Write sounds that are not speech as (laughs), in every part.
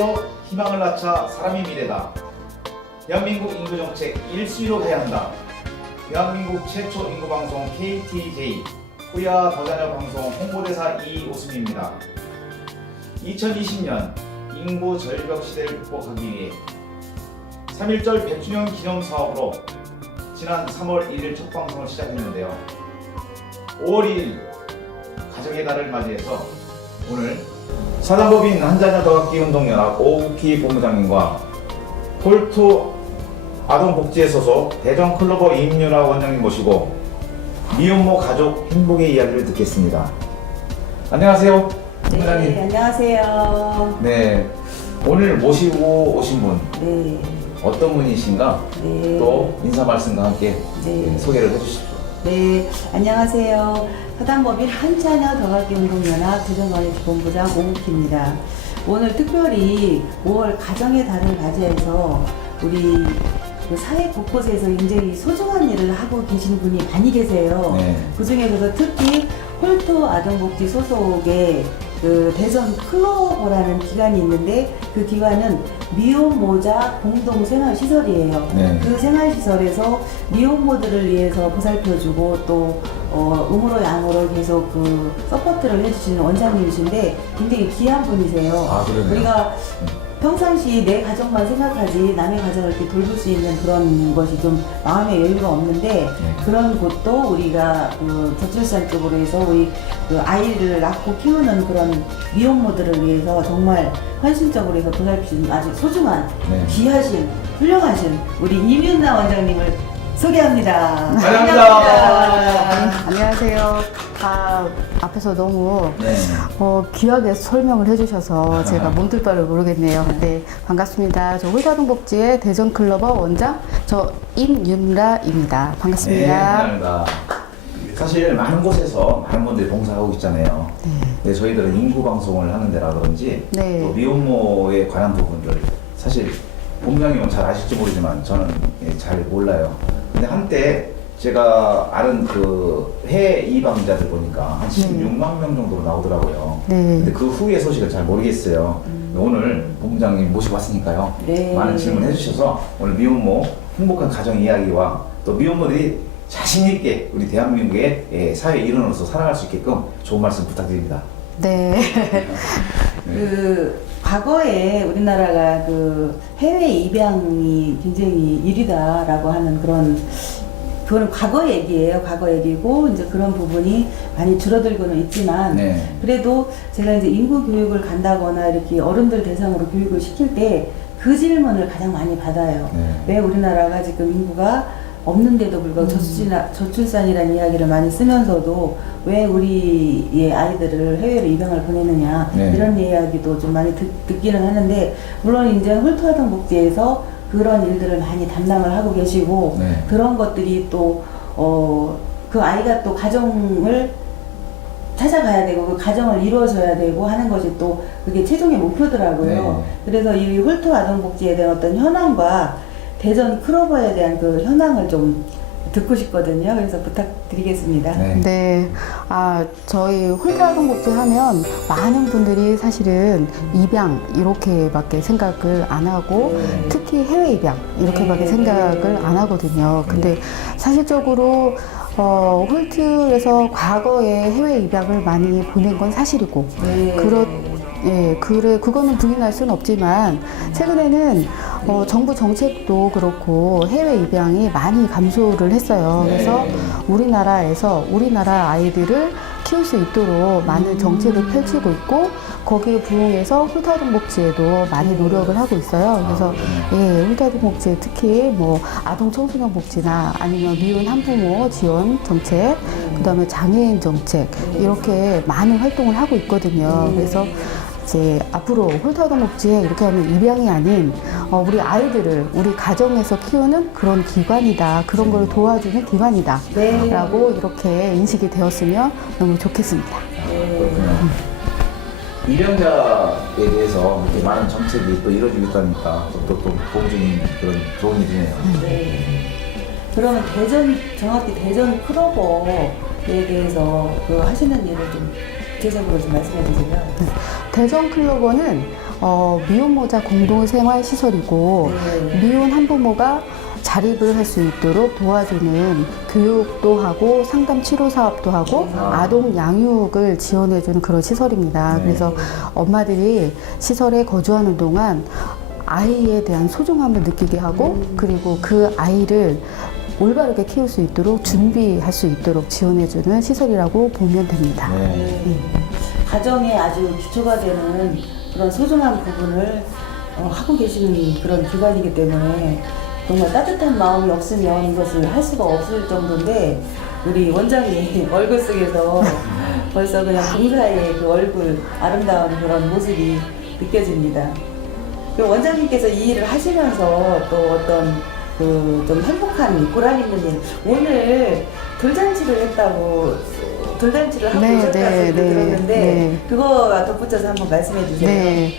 안녕하세요. 희망을 낳자 사람이 미래다. 대한민국 인구 정책 1순위로 가야 한다. 대한민국 최초 인구 방송 KTJ 후야 더자녀 방송 홍보대사 이오승입니다. 2020년 인구 절벽 시대를 극복하기 위해 3.1절 100주년 기념 사업으로 지난 3월 1일 첫 방송을 시작했는데요. 5월 2일 가정의 달을 맞이해서 오늘 사단법인 한자녀 더학기 운동연합 오우키 본부장님과 폴투 아동복지회 소속 대전 클로버 임윤아 원장님 모시고 미혼모 가족 행복의 이야기를 듣겠습니다. 안녕하세요, 본부장님. 네, 안녕하세요. 네, 오늘 모시고 오신 분 네, 어떤 분이신가? 네. 또 인사 말씀과 함께 네. 소개를 해주십시오. 네, 안녕하세요. 사단법인 한자녀 더가기 운동연합 대전원의 본부장 오국희입니다. 오늘 특별히 5월 가정의 달을 맞이해서 우리 그 사회 곳곳에서 굉장히 소중한 일을 하고 계신 분이 많이 계세요. 네. 그 중에서도 특히 홀토 아동복지 소속의 그 대전 클로버라는 기관이 있는데 그 기관은 미혼모자 공동 생활 시설이에요. 네. 그 생활 시설에서 미혼모들을 위해서 보살펴주고 또 어, 음으로 양으로 계속 그 서포트를 해주시는 원장님이신데 굉장히 귀한 분이세요. 아, 그러네요. 우리가 평상시 내 가정만 생각하지 남의 가정을 이렇게 돌볼 수 있는 그런 것이 좀 마음의 여유가 없는데 네. 그런 곳도 우리가 그 저출산 쪽으로 해서 우리 그 아이를 낳고 키우는 그런 미혼모들을 위해서 정말 헌신적으로 해서 보살피는 아주 소중한 네. 귀하신 훌륭하신 우리 이윤나 원장님을 소개합니다. 환영합니다. 안녕하세요. 다 앞에서 너무 네. 어, 귀하게 설명을 해주셔서 제가 몸둘 바를 모르겠네요. 네, 반갑습니다. 저 홀사동복지의 대전클로버 원장 저 임윤라입니다. 네, 반갑습니다. 감사합니다. 사실 많은 곳에서 많은 분들이 봉사하고 있잖아요. 네. 근데 저희들은 인구 방송을 하는 데라 그런지 네. 또 미혼모에 관한 부분들 사실 본부장님은 잘 아실지 모르지만 저는 예, 잘 몰라요. 근데 한때 제가 아는 그 해외 이방자들 보니까 한 16만 명 정도로 나오더라고요. 네. 근데 그 후의 소식을 잘 모르겠어요. 오늘 본부장님 모시고 왔으니까요. 네. 많은 질문 해주셔서 오늘 미혼모 행복한 가정 이야기와 또 미혼모들이 자신 있게 우리 대한민국의 예, 사회 일원으로서 살아갈 수 있게끔 좋은 말씀 부탁드립니다. 네. (laughs) 그 과거에 우리나라가 그 해외 입양이 굉장히 일이다라고 하는 그런 그거는 과거 얘기예요. 과거 얘기고 이제 그런 부분이 많이 줄어들고는 있지만 네. 그래도 제가 이제 인구 교육을 간다거나 이렇게 어른들 대상으로 교육을 시킬 때 그 질문을 가장 많이 받아요. 네. 왜 우리나라가 지금 인구가 없는데도 불구하고 저출산, 저출산이라는 이야기를 많이 쓰면서도 왜 우리의 아이들을 해외로 입양을 보내느냐 네. 이런 이야기도 좀 많이 듣, 듣기는 하는데 물론 이제 홀토아동복지에서 그런 일들을 많이 담당을 하고 계시고 네. 그런 것들이 또 어, 그 아이가 또 가정을 찾아가야 되고 그 가정을 이루어져야 되고 하는 것이 또 그게 최종의 목표더라고요. 네. 그래서 이 홀토 아동복지에 대한 어떤 현황과 대전 크로버에 대한 그 현황을 좀 듣고 싶거든요. 그래서 부탁드리겠습니다. 네. 네. 아, 저희 홀타동복지 하면 많은 분들이 사실은 입양 이렇게밖에 생각을 안 하고 네. 특히 해외 입양 이렇게밖에 네. 생각을 안 하거든요. 근데 사실적으로 어, 홀트에서 과거에 해외 입양을 많이 보낸 건 사실이고 네. 그렇 예, 그래 그거는 부인할 수는 없지만 최근에는 어, 정부 정책도 그렇고 해외 입양이 많이 감소를 했어요. 네. 그래서 우리나라에서 우리나라 아이들을 키울 수 있도록 많은 정책을 펼치고 있고 거기에 부응해서 홀타동복지에도 많이 노력을 하고 있어요. 그래서 예, 홀타동복지 특히 뭐 아동 청소년 복지나 아니면 미혼 한부모 지원 정책, 그다음에 장애인 정책 이렇게 많은 활동을 하고 있거든요. 그래서 이제 앞으로 홀타동복지에 이렇게 하면 입양이 아닌 어, 우리 아이들을 우리 가정에서 키우는 그런 기관이다. 그런 걸 도와주는 기관이다. 네. 라고 이렇게 인식이 되었으면 너무 좋겠습니다. 그렇군요. 입양자에 대해서 이렇게 많은 정책이 또 이루어지고 있다니까 또, 또 도움 주는 그런 좋은 일이네요. 네. 그러면 대전 정확히 대전 크로버에 대해서 그 하시는 일을 좀 구체적으로 좀 말씀해 주세요. 대전 클로버는 어, 미혼모자 공동생활시설이고 네. 미혼 한부모가 자립을 할 수 있도록 도와주는 교육도 하고 상담 치료 사업도 하고 아. 아동 양육을 지원해주는 그런 시설입니다. 네. 그래서 엄마들이 시설에 거주하는 동안 아이에 대한 소중함을 느끼게 하고 그리고 그 아이를 올바르게 키울 수 있도록 준비할 수 있도록 지원해주는 시설이라고 보면 됩니다. 네. 네. 가정에 아주 기초가 되는 그런 소중한 부분을 어, 하고 계시는 그런 기관이기 때문에 정말 따뜻한 마음이 없으면 이것을 할 수가 없을 정도인데 우리 원장님 (laughs) 얼굴 속에서 벌써 그냥 봉사의 그 얼굴 아름다운 그런 모습이 느껴집니다. 그 원장님께서 이 일을 하시면서 또 어떤 그 좀 행복한 일 오늘 돌잔치를 했다고 돌잔치를 하고 네, 오셨다고 네, 네, 들었는데 네. 그거와 덧붙여서 한번 말씀해 주세요. 네.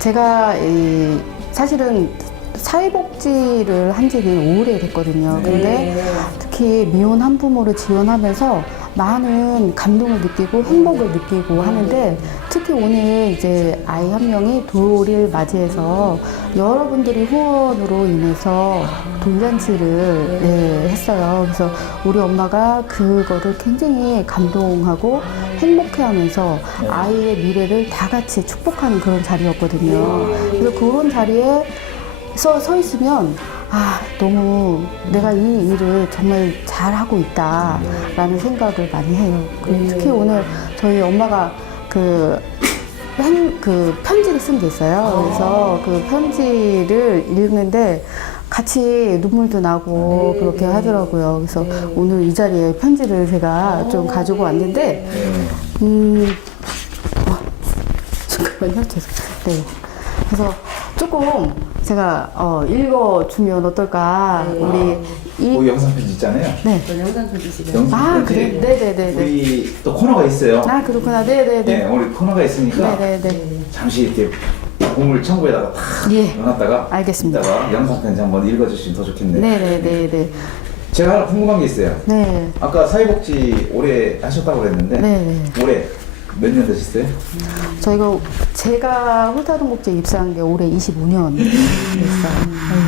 제가 이 사실은 사회복지를 한 지는 오래 됐거든요. 근데 네. 특히 미혼 한부모를 지원하면서 많은 감동을 느끼고 행복을 느끼고 하는데 특히 오늘 이제 아이 한 명이 돌을 맞이해서 여러분들이 후원으로 인해서 돌잔치를 네, 했어요. 그래서 우리 엄마가 그거를 굉장히 감동하고 행복해하면서 아이의 미래를 다 같이 축복하는 그런 자리였거든요. 그래서 그런 자리에 서, 서 있으면 아 너무 내가 이 일을 정말 잘하고 있다라는 생각을 많이 해요. 그리고 특히 오늘 저희 엄마가 그, 행, 그 편지를 쓴 게 있어요. 그래서 그 편지를 읽는데 같이 눈물도 나고 네, 그렇게 네. 하더라고요. 그래서 네. 오늘 이 자리에 편지를 제가 좀 가지고 왔는데 음, 어, (laughs) 잠깐만요. 죄송. 네. 그래서 조금 제가 어, 읽어주면 어떨까. 네. 우리 이 그 영상 편지 있잖아요. 네. 저 영상. 영상 아 편지. 그래. 네네네네. 우리 또 코너가 있어요. 아 그렇구나. 네 네네. 네, 우리 코너가 있으니까 네네네. 잠시 이렇게 보물 창고에다가 탁 예. 넣어놨다가 알겠습니다. 이따가 영상 편지 한번 읽어주시면 더 좋겠네요. 네네네네. 제가 하나 궁금한 게 있어요. 네. 아까 사회복지 오래 하셨다고 그랬는데 네네. 올해 몇 년 되셨어요? 저희가 제가 홀타동복지에 입사한 게 올해 25년 됐어요.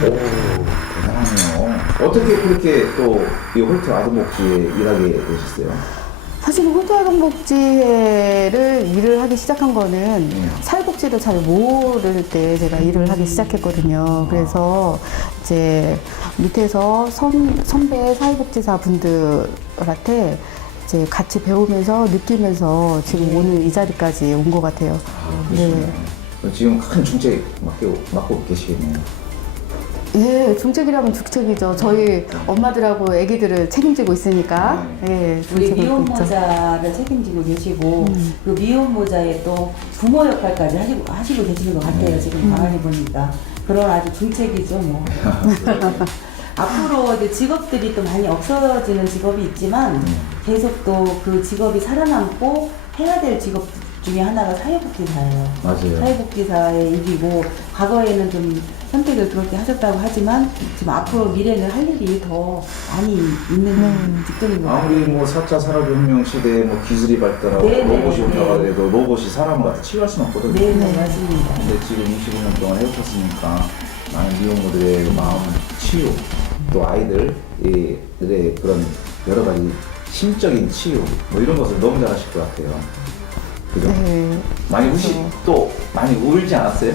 오 대단하네요. 어떻게 그렇게 또 이 홀트 아동복지에 일하게 되셨어요? 사실 홀타동복지회를 일을 하기 시작한 거는 음. 사회복지를 잘 모를 때 제가 일을 하기 시작했거든요. 그래서 이제 밑에서 선, 선배 사회복지사 분들한테 이제 같이 배우면서 느끼면서 지금 오늘 이 자리까지 온 것 같아요. 네. 지금 큰 중책 맡고, 맡고 계시겠네요. 예, 중책이라면 중책이죠. 저희 엄마들하고 아기들을 책임지고 있으니까. 예, 우리 중책을 미혼 있죠. 모자를 책임지고 계시고 음. 그 미혼 모자에 또 부모 역할까지 하시고 하시고 계시는 것 같아요. 음. 지금 가만히 보니까 그런 아주 중책이죠 뭐. (laughs) 앞으로 이제 직업들이 또 많이 없어지는 직업이 있지만 계속 또 그 직업이 살아남고 해야 될 직업 중에 하나가 사회복지사예요. 맞아요. 사회복지사의 일이고 과거에는 좀 선택을 그렇게 하셨다고 하지만 지금 앞으로 미래는 할 일이 더 많이 있는 네. 직종인 것 같아요. 아무리 뭐 4차 산업혁명 시대에 뭐 기술이 발달하고 네, 네, 로봇이 네. 올라가도 로봇이 사람을 갖다 치유할 수는 없거든요. 네, 네, 맞습니다. 근데 지금 25년 동안 해오셨으니까 많은 미혼모들의 마음 치유 또 아이들의 그런 여러 가지 심적인 치유 뭐 이런 것을 너무 잘하실 것 같아요. 그죠? 네. 많이 우시 그래서- 또 많이 울지 않았어요?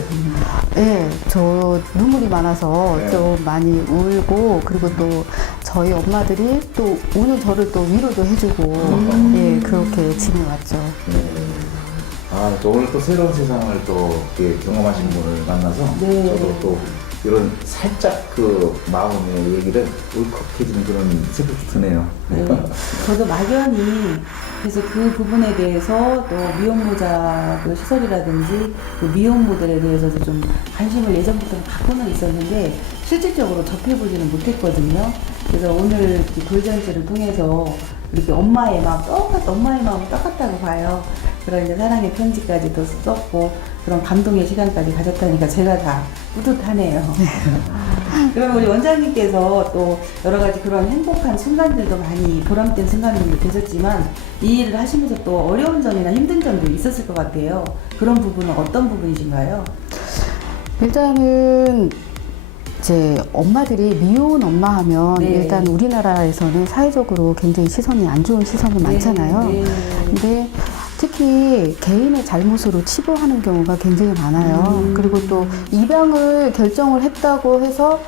네, 저 눈물이 많아서 네. 좀 많이 울고 그리고 또 저희 엄마들이 또 오늘 저를 또 위로도 해주고 음. 예 그렇게 지내왔죠. 네. 아, 또 오늘 또 새로운 세상을 또 이렇게 경험하신 분을 만나서 네. 저도 또 이런 살짝 그 마음의 얘기를 울컥해지는 그런 새벽이 드네요. 네. 저도 막연히 그래서 그 부분에 대해서 또 미혼모자 그 시설이라든지 그 미혼모들에 대해서도 좀 관심을 예전부터 갖고는 있었는데 실질적으로 접해보지는 못했거든요. 그래서 오늘 이 돌잔치를 통해서 이렇게 엄마의 마음 똑같 엄마의 마음 똑같다고 봐요. 그런 이제 사랑의 편지까지도 썼고 그런 감동의 시간까지 가졌다니까 제가 다 뿌듯하네요. (laughs) 그러면 우리 원장님께서 또 여러 가지 그런 행복한 순간들도 많이 보람된 순간들도 계셨지만 이 일을 하시면서 또 어려운 점이나 힘든 점도 있었을 것 같아요. 그런 부분은 어떤 부분이신가요? 일단은 이제 엄마들이 미혼 엄마 하면 네. 일단 우리나라에서는 사회적으로 굉장히 시선이 안 좋은 시선이 많잖아요. 네, 네. 근데 특히 개인의 잘못으로 치부하는 경우가 굉장히 많아요. 음. 그리고 또 입양을 결정을 했다고 해서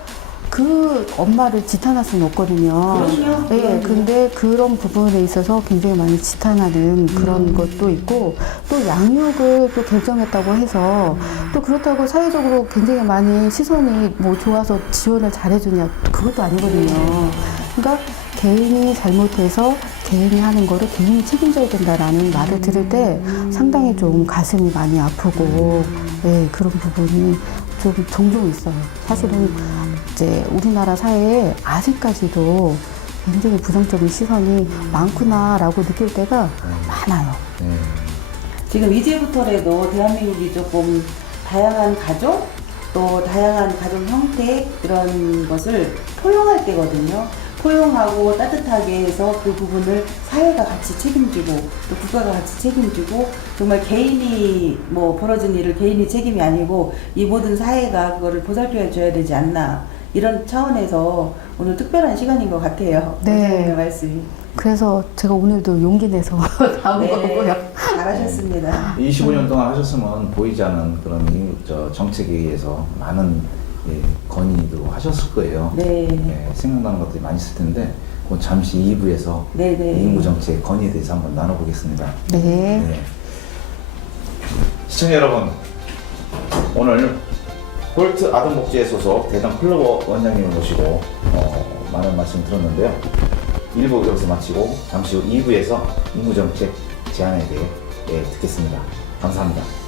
그 엄마를 지탄할 수는 없거든요. 그럼요. 네, 그럼요. 근데 그런 부분에 있어서 굉장히 많이 지탄하는 그런 음. 것도 있고 또 양육을 또 결정했다고 해서 또 그렇다고 사회적으로 굉장히 많이 시선이 뭐 좋아서 지원을 잘해주냐 그것도 아니거든요. 그러니까 개인이 잘못해서 개인이 하는 거를 개인이 책임져야 된다라는 말을 들을 때 상당히 좀 가슴이 많이 아프고 네, 그런 부분이 좀 종종 있어요. 사실은 이제 우리나라 사회에 아직까지도 굉장히 부정적인 시선이 많구나라고 느낄 때가 많아요. 네. 지금 이제부터라도 대한민국이 조금 다양한 가족 또 다양한 가족 형태 이런 것을 포용할 때거든요. 포용하고 따뜻하게 해서 그 부분을 사회가 같이 책임지고 또 국가가 같이 책임지고 정말 개인이 뭐 벌어진 일을 개인이 책임이 아니고 이 모든 사회가 그거를 보살펴 줘야 되지 않나 이런 차원에서 오늘 특별한 시간인 것 같아요. 네. 말씀이. 그래서 제가 오늘도 용기 내서 (laughs) 나온 거고요. 잘하셨습니다. 25년 동안 하셨으면 보이지 않은 그런 이- 저 정책에 의해서 많은 예, 건의도 하셨을 거예요. 네. 예, 생각나는 것들이 많이 있을 텐데 그 잠시 2부에서 네, 네. 인구 정책 건의에 대해서 한번 나눠보겠습니다. 네. 네. 시청자 여러분, 오늘 홀트 아동복지회 소속 대전 클로버 원장님을 모시고 어, 많은 말씀 들었는데요. 1부 여기서 마치고 잠시 후 2부에서 인구정책 제안에 대해 예, 듣겠습니다. 감사합니다.